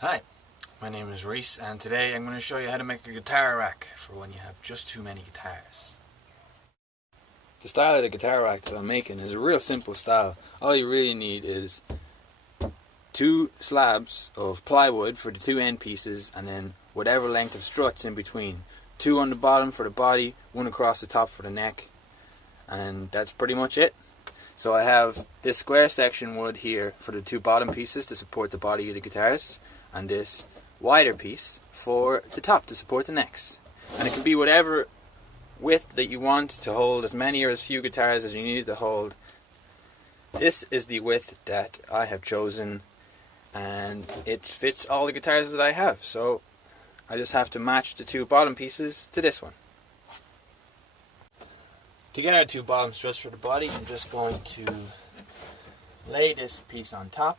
Hi, my name is Reese, and today I'm going to show you how to make a guitar rack for when you have just too many guitars. The style of the guitar rack that I'm making is a real simple style. All you really need is two slabs of plywood for the two end pieces, and then whatever length of struts in between. Two on the bottom for the body, one across the top for the neck, and that's pretty much it. So I have this square section wood here for the two bottom pieces to support the body of the guitars, and this wider piece for the top to support the necks. And it can be whatever width that you want to hold as many or as few guitars as you need it to hold. This is the width that I have chosen, and it fits all the guitars that I have, so I just have to match the two bottom pieces to this one. To get our two bottom struts for the body, I'm just going to lay this piece on top.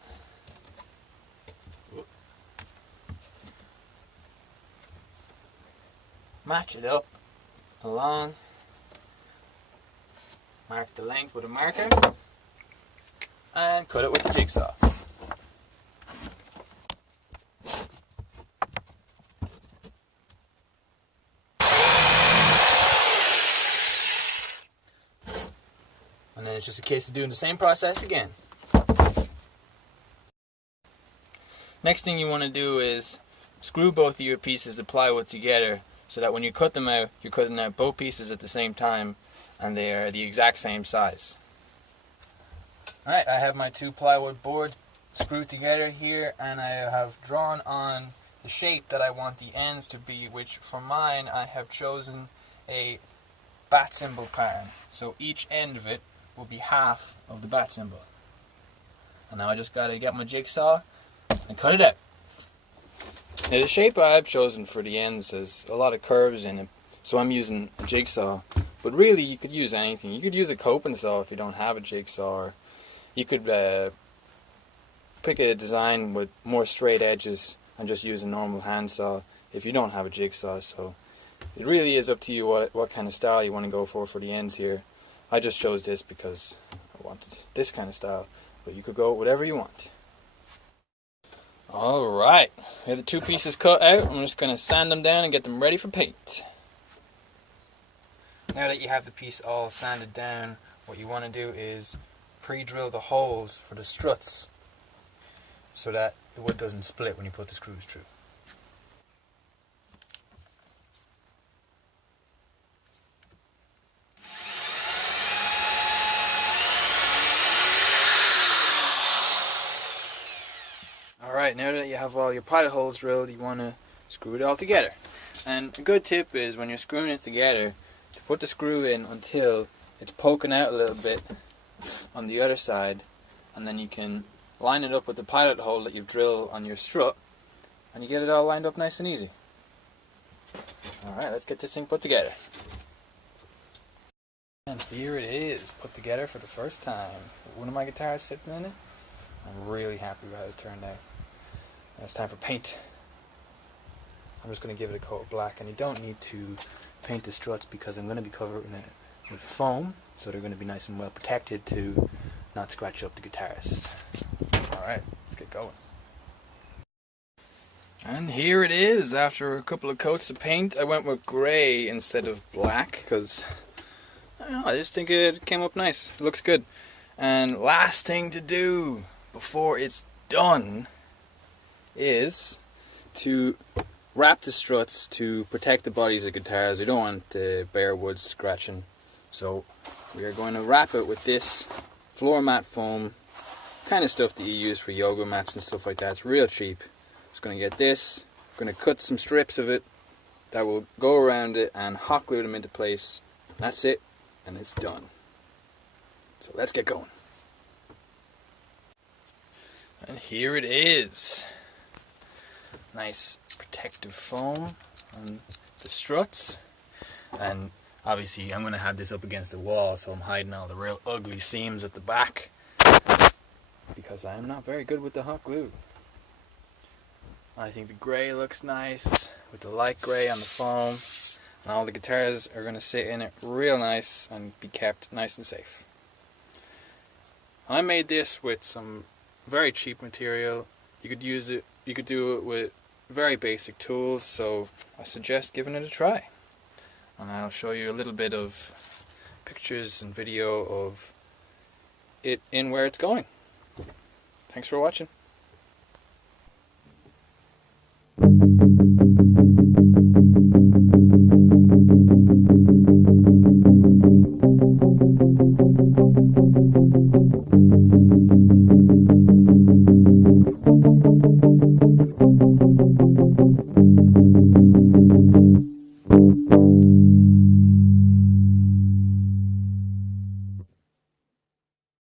Match it up along, mark the length with a marker, and cut it with the jigsaw. And then it's just a case of doing the same process again. Next thing you want to do is screw both of your pieces of plywood together, so that when you cut them out, you're cutting out both pieces at the same time and they are the exact same size. Alright, I have my two plywood boards screwed together here, and I have drawn on the shape that I want the ends to be, which for mine I have chosen a bat symbol pattern. So each end of it will be half of the bat symbol. And now I just gotta get my jigsaw and cut it out. Now the shape I've chosen for the ends has a lot of curves in it, so I'm using a jigsaw. But really you could use anything. You could use a coping saw if you don't have a jigsaw, or you could pick a design with more straight edges and just use a normal handsaw if you don't have a jigsaw. So it really is up to you what kind of style you want to go for the ends here. I just chose this because I wanted this kind of style, but you could go whatever you want. Alright, we have the two pieces cut out. I'm just going to sand them down and get them ready for paint. Now that you have the piece all sanded down, what you want to do is pre-drill the holes for the struts so that the wood doesn't split when you put the screws through. Alright, now that you have all your pilot holes drilled, you want to screw it all together. And a good tip is when you're screwing it together, to put the screw in until it's poking out a little bit on the other side, and then you can line it up with the pilot hole that you've drilled on your strut, and you get it all lined up nice and easy. Alright, let's get this thing put together. And here it is, put together for the first time. One of my guitars sitting in it. I'm really happy with how it turned out. Now it's time for paint. I'm just going to give it a coat of black, and you don't need to paint the struts because I'm going to be covering it with foam, so they're going to be nice and well protected to not scratch up the guitars. Alright, let's get going. And here it is. After a couple of coats of paint, I went with grey instead of black because I just think it came up nice. It looks good. And last thing to do before it's done is to wrap the struts to protect the bodies of guitars. We don't want the bare wood scratching, so we are going to wrap it with this floor mat foam, kind of stuff that you use for yoga mats and stuff like that. It's real cheap. Just going to get this, I'm going to cut some strips of it that will go around it and hot glue them into place. That's it, and it's done. So let's get going. And here it is. Nice protective foam on the struts. And obviously I'm going to have this up against the wall, so I'm hiding all the real ugly seams at the back because I am not very good with the hot glue. I think the grey looks nice with the light grey on the foam, and all the guitars are going to sit in it real nice and be kept nice and safe. I made this with some very cheap material You could use it. You could do it with very basic tools. So I suggest giving it a try. And I'll show you a little bit of pictures and video of it in where it's going. Thanks for watching.